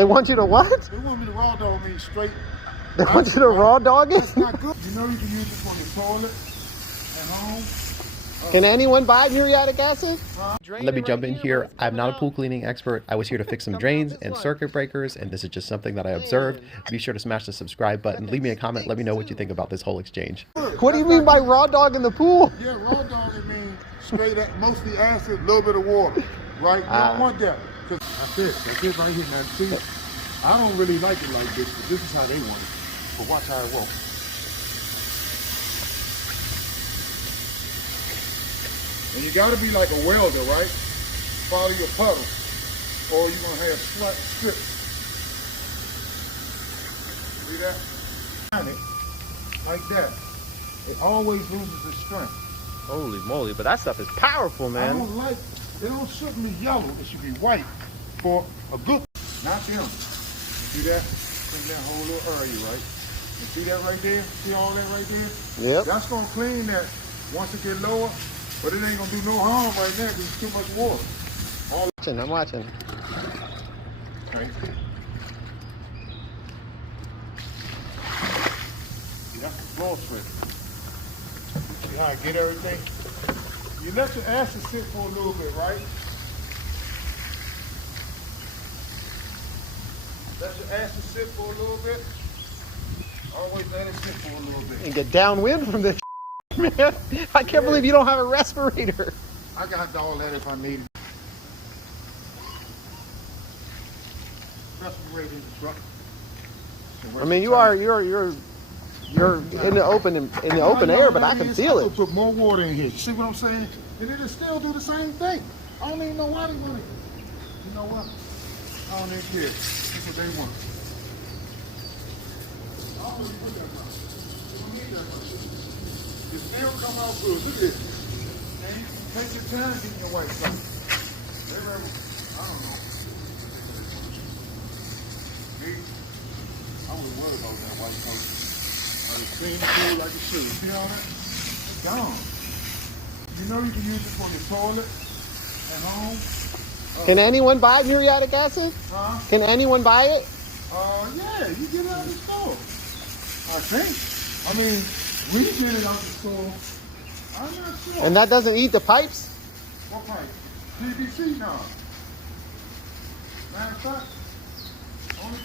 They want you to what? They want me to raw dog me straight. They want you to raw dog it? That's not good. You know you can use this on the toilet at home. Can anyone buy muriatic acid? Let me jump in here. I'm not a pool cleaning expert. I was here to fix some drains and circuit breakers, and this is just something that I observed. Be sure to smash the subscribe button. Leave me a comment. Let me know what you think about this whole exchange. What do you mean by raw dog in the pool? Yeah, raw dog it means straight at mostly acid, a little bit of water. Right? You don't want that. That's it right here, man. See, I don't really like it like this, but this is how they want it. But watch how it works. And you gotta be like a welder, right? Follow your puddle, or you're gonna have flat strips. See that? Like that. It always loses its strength. Holy moly, but that stuff is powerful, I man. don't like, it don't shouldn't be yellow, it should be white for a good, not them. See that? In that whole little area, right? You see that right there? See all that right there? Yep. That's gonna clean that once it get lower, but it ain't gonna do no harm right now because it's too much water. I'm watching. Right. See, that's the floor strip. See how I get everything? You let your acid sit for a little bit, right? Let your acid sit for a little bit. Always let it sit for a little bit. And get downwind from this, man. I can't believe you don't have a respirator. I got all that if I need it. Respirator in the truck. I mean, you're in the open air, but I can feel it. Put more water in here. You see what I'm saying? And it'll still do the same thing. I don't even know why they want it. You know what? I don't even care. That's what they want. I don't really put that much. You don't need that much. It still come out good. Look at this. And take your time getting your white stuff. I don't know. Me, I was worried about that white coat. I was clean cool like it should. See all that? It's gone. You know you can use it on the toilet at home. Can anyone buy muriatic acid? Huh? Can anyone buy it? Yeah, you get it out of the store. I think. I mean, we get it out the store. I'm not sure. And that doesn't eat the pipes? What pipe? PVC now. Matter of fact, only